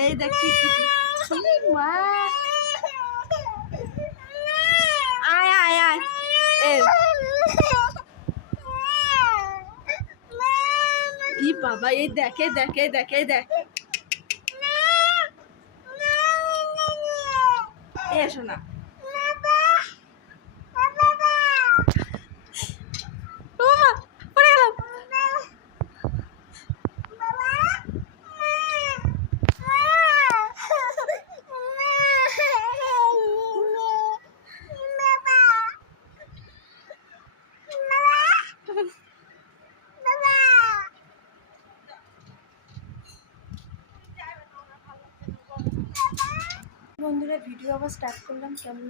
এই দেখ মা আয় আয় আয় ই বাবা এই দেখে দেখে দেখে দেখ এসো না বন্ধুরা ভিডিও আবার স্টার্ট করলাম কেমন